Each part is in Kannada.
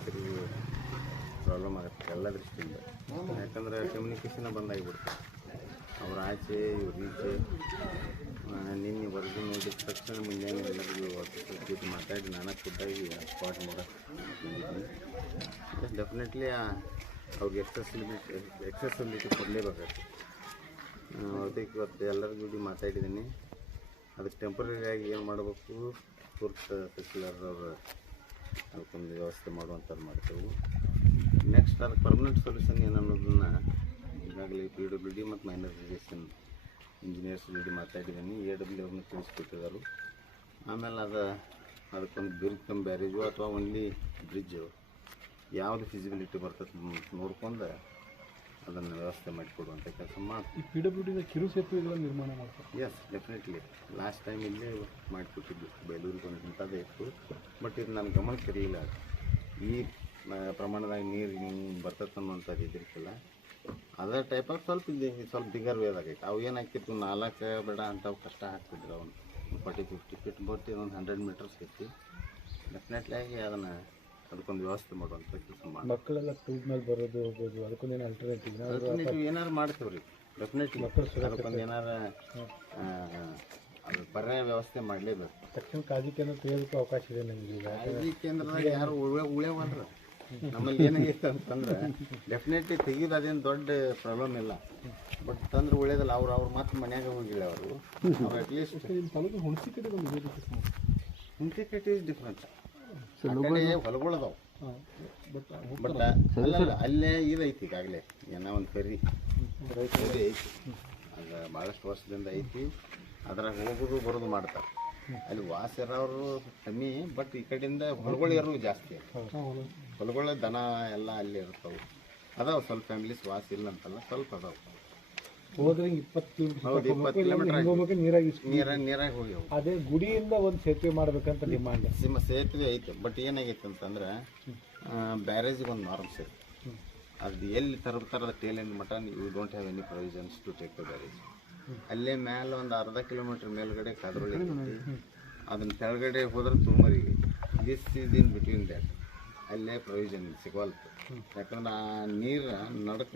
ರೈತರಿಗೆ ಪ್ರಾಬ್ಲಮ್ ಆಗುತ್ತೆ. ಎಲ್ಲ ದೃಷ್ಟಿಯಿಂದ. ಯಾಕಂದ್ರೆ ಕಮ್ಯುನಿಕೇಷನ್ ಬಂದಾಗಿಬಿಡುತ್ತೆ. ಅವ್ರ ಆಚೆ, ಇವ್ರ ಈಚೆ. ನಿನ್ನೆ ವರದಿ ನೋಡಿದ ತಕ್ಷಣ ಮುಂಜಾನೆ ಎಲ್ಲರಿಗೂ ಜೊತೆ ಮಾತಾಡಿ, ನಾನು ಖುದ್ದಾಗಿ ಸ್ಪಾಟ್ ಮಾಡೋಕ್ಕೆ ಡೆಫಿನೆಟ್ಲಿ ಅವ್ರಿಗೆ ಎಕ್ಸೆಸಿಬಿಲಿಟಿ ಎಕ್ಸೆಸಿಬಿಲಿಟಿ ಕೊಡಲೇಬೇಕಾಗ್ತದೆ ಅದಕ್ಕೆ ಇವತ್ತು ಎಲ್ಲರಿಗೂ ಜೊತೆ ಮಾತಾಡಿದ್ದೀನಿ. ಅದಕ್ಕೆ ಟೆಂಪ್ರರಿಯಾಗಿ ಏನು ಮಾಡಬೇಕು? ತುರ್ತು ತಹಸೀಲ್ದಾರ್ದವ್ರು ಅದಕ್ಕೊಂದು ವ್ಯವಸ್ಥೆ ಮಾಡುವಂಥದ್ದು ಮಾಡ್ತೇವೆ. ನೆಕ್ಸ್ಟ್ ಅದಕ್ಕೆ ಪರ್ಮನೆಂಟ್ ಸೊಲ್ಯೂಷನ್ ಅನ್ನೋದನ್ನು ಈಗಾಗಲೇ ಪಿ ಡಬ್ಲ್ಯೂ ಡಿ ಮತ್ತು ಮೈನರ್ ಇಂಜಿನಿಯರ್ಸ್ ಜೊತೆ ಮಾತಾಡಿದ್ದೀನಿ. ಎ ಡಬ್ಲ್ಯೂ ಅವ್ರನ್ನ ತಿಳಿಸ್ಕೊಟ್ಟಿದ್ದಾರೆ. ಆಮೇಲೆ ಅದು ಅದಕ್ಕೊಂದು ಬ್ರಿಡ್ಜ್ ಕಮ್ ಬ್ಯಾರೇಜು ಅಥವಾ ಓನ್ಲಿ ಬ್ರಿಡ್ಜು ಯಾವುದು ಫಿಸಿಬಿಲಿಟಿ ಬರ್ತದೆ ನೋಡ್ಕೊಂಡು ಅದನ್ನು ವ್ಯವಸ್ಥೆ ಮಾಡಿಕೊಡುವಂಥ ಕೆಲಸ ಮಾಡ್ತೀವಿ ಈ ಪಿ ಡಬ್ಲ್ಯೂ ಡಿನ ಕಿರು ಸೇತುವೆಗಳನ್ನು ನಿರ್ಮಾಣ ಮಾಡ್ತಾರೆ. ಎಸ್ ಡೆಫಿನೆಟ್ಲಿ ಲಾಸ್ಟ್ ಟೈಮ್ ಇಲ್ಲೇ ಮಾಡಿಕೊಟ್ಟಿದ್ದು ಬೇಲೂರಿಗೆ ಒಂದು ಇಂಥದ್ದೇ ಇತ್ತು. ಬಟ್ ಇದು ನನ್ನ ಗಮನಕ್ಕೆ ಇರಲಿಲ್ಲ ಈ ಪ್ರಮಾಣದಾಗ ನೀರು ಹಿಂಗೆ ಬರ್ತೈತೆ ಅನ್ನುವಂಥದ್ದು ಇದ್ರಿಕಿಲ್ಲ ಅದರ ಟೈಪ್ ಆಫ್ ಸ್ವಲ್ಪ ಇದು ಸ್ವಲ್ಪ ಬಿಗರ್ ವೇದಾಗೈತೆ ಅವು ಏನಾಗ್ತಿತ್ತು ನಾಲ್ಕು ಬೇಡ ಅಂಥವು ಕಷ್ಟ ಹಾಕ್ತಿದ್ರು ಅವನು. ಫಾರ್ಟಿ ಫಿಫ್ಟಿ ಫೀಟ್ ಬರ್ತಿ ಒಂದು ಹಂಡ್ರೆಡ್ ಮೀಟರ್ಸ್ ಐತಿ ಡೆಫಿನೆಟ್ಲಿ ಆಗಿ ಅದನ್ನು ಅದಕ್ಕೊಂದು ವ್ಯವಸ್ಥೆ ಮಾಡುವಂಥ ಕೆಲಸ ಮಾಡಿ ಮಕ್ಕಳೆಲ್ಲ ಟೂಬ್ ಮೇಲೆ ಬರೋದು ಹೋಗೋದು ಏನು ಅಲ್ಟರ್ನೇಟಿವ್ ಅಲ್ಟರ್ನೇಟಿವ್ ಏನಾರು ಮಾಡ್ತೀವಿ ರೀ ಡೆಫಿನೆಟ್ಲಿ ಅದಕ್ಕೊಂದು ಏನಾರು ಅದು ಪರ್ಯಾಯ ವ್ಯವಸ್ಥೆ ಮಾಡಲೇಬೇಕು. ತಕ್ಷಣ ಕಾಜಿ ಕೇಂದ್ರ ತೆಗೆಯೋದಕ್ಕೂ ಅವಕಾಶ ಇದೆ ನನಗೆ ಈಗ. ಕಾಳಜಿ ಕೇಂದ್ರದಾಗ ಯಾರು ಉಳೆ ಉಳ್ಯವಲ್ರ ನಮ್ಮಲ್ಲಿ ಏನಾಗೈತೆ ಅಂತಂದ್ರೆ ಡೆಫಿನೆಟ್ಲಿ ತೆಗಿಯೋದು ಅದೇನು ದೊಡ್ಡ ಪ್ರಾಬ್ಲಮ್ ಇಲ್ಲ. ಬಟ್ ತಂದ್ರೆ ಉಳ್ಯೋದಲ್ಲ ಅವ್ರು ಅವ್ರು ಮತ್ತೆ ಮನ್ಯಾಗ ಹೋಗಿಲ್ಲ ಅವರು. ಅವ್ರು ಅಟ್ಲೀಸ್ಟ್ ನಿಮ್ಮ ತಾಲೂಕು ಇಸ್ ಕಡೆ ಹೊಲಗಳದಾವು. ಬಟ್ ಬಟ್ ಅಲ್ಲಲ್ಲ ಅಲ್ಲೇ ಇದೈತಿ ಈಗಾಗಲೇ ಏನೋ ಒಂದು ಕರಿ. ಕರಿ ಐತಿ. ಅದು ಭಾಳಷ್ಟು ವರ್ಷದಿಂದ ಐತಿ. ಅದ್ರಾಗ ಹೋಗೋದು ಬರೋದು ಮಾಡ್ತಾರೆ. ಅಲ್ಲಿ ವಾಸ ಇರೋರು ಕಮ್ಮಿ ಬಟ್ ಈ ಕಡೆಯಿಂದ ಹೊಲಗಳು ಇರೋರು ಜಾಸ್ತಿ. ಹೊಲಗಳ. ದನ ಎಲ್ಲ ಅಲ್ಲಿ ಇರ್ತಾವೆ. ಅದಾವ ಸ್ವಲ್ಪ ಫ್ಯಾಮಿಲೀಸ್ ವಾಸ ಇಲ್ಲ ಅಂತಲ್ಲ ಸ್ವಲ್ಪ ಅದಾವ. ಹೋದ್ರೆ ಇಪ್ಪತ್ತು ಕಿಲೋಮೀಟರ್ ನೀರಾಗಿ ಇಷ್ಟು. ನೀರ ನೀರಾಗಿ ಹೋಗ್ಯಾವ ಅದೇ ಗುಡಿಯಿಂದ ಒಂದು ಸೇತುವೆ ಮಾಡ್ಬೇಕಂತ ಡಿಮಾಂಡ್ ನಿಮ್ಮ ಸೇತುವೆ ಐತೆ ಬಟ್ ಏನಾಗೈತೆ ಅಂತಂದ್ರೆ ಬ್ಯಾರೇಜಿಗೆ ಒಂದು ನಾರ್ಮ್ಸ್ ಐತೆ ಅದು ಎಲ್ಲಿ ತರ್ತಾರದ ಟೇಲ್ ಎಂಡ್ ಮಟ you don't have any provisions to take the barrage ಅಲ್ಲೇ ಮೇಲೆ ಒಂದು ಅರ್ಧ ಕಿಲೋಮೀಟರ್ ಮೇಲ್ಗಡೆ ಕದ್ರೊಳಗೆ ಅದನ್ನ ಕೆಳಗಡೆ ಹೋದ್ರೆ ತುಮರಿಗೆ this is in between that ಅಲ್ಲೇ ಪ್ರೊವಿಷನ್ ಸಿಗವಲ್ತು ಯಾಕಂದ್ರೆ ಆ ನೀರು ನಡಕ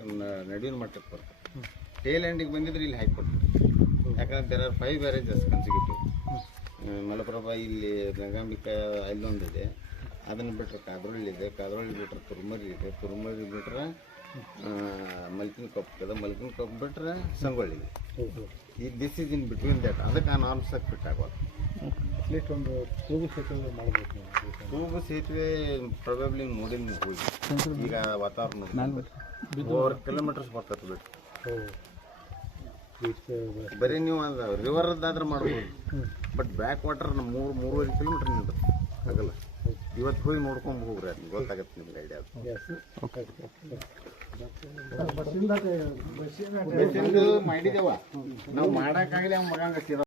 ನಡುವಿನ ಮಟ್ಟಕ್ಕೆ ಬರ್ತದೆ ಟೇಲ್ ಎಂಡಿಗೆ ಬಂದಿದ್ರೆ ಇಲ್ಲಿ ಹಾಕಿಕೊಡ್ತೀವಿ ಯಾಕಂದ್ರೆ there are five barrages consecutive Malaprabha ಇಲ್ಲಿ ಗಂಗಾಂಬಿಕಾ ಅಲ್ಲೊಂದಿದೆ. ಅದನ್ನು ಬಿಟ್ಟರೆ ಕಾದ್ರಳ್ಳಿ ಇದೆ ಕಾದ್ರಳ್ಳಿ ಬಿಟ್ರೆ ಕುರ್ಮರಿ ಇದೆ. ಕುರ್ಮರಿ ಬಿಟ್ರೆ ಮಲ್ಕಿನ ಕಪ್ ಇದೆ. ಮಲ್ಕಿನ ಕಪ್ ಬಿಟ್ರೆ ಸಂಗೊಳ್ಳಿ ಇದೆ. ಈ this is in between that ಅದಕ್ಕೆ ಆ ನಾರ್ಮ್ಸ್ ಫಿಟ್ ಆಗೋದು ಅಟ್ಲೀಸ್ಟ್ ಒಂದು ತೂಗು ಸೇತುವೆ ಮಾಡಬೇಕು ತೂಗು ಸೇತುವೆ ಪ್ರೊಬೆಬ್ಲಿ ನೋಡಿದ ಹೋಗಿ. ಈಗ ವಾತಾವರಣ ಓವರ್ ಕಿಲೋಮೀಟರ್ಸ್ ಬರ್ತದೆ ಬಿಟ್ಟು ಬರೀ ನೀವು ರಿವರ್ ರಿವರ್ದಾದ್ರೆ ಮಾಡ್ಬೋದು. ಬಟ್ ಬ್ಯಾಕ್ ವಾಟರ್ ಮೂರು ಮೂರುವರೆ ಕಿಲೋಮೀಟರ್ ನಿಂತು ಆಗಲ್ಲ. ಇವತ್ತು ಹೋಗಿ ನೋಡ್ಕೊಂಡು ಹೋಗ್ರಿ ಅದು ಗೊತ್ತಾಗತ್ತೆ ನಿಮ್ಗೆ ಐಡಿಯಾ ಬಸ್ಸಿಂದು ಮಾಡಿದೇವ. ನಾವು ಮಾಡೋಕ್ಕಾಗಲಿ ಅವ್ನ ಮಗಂಗ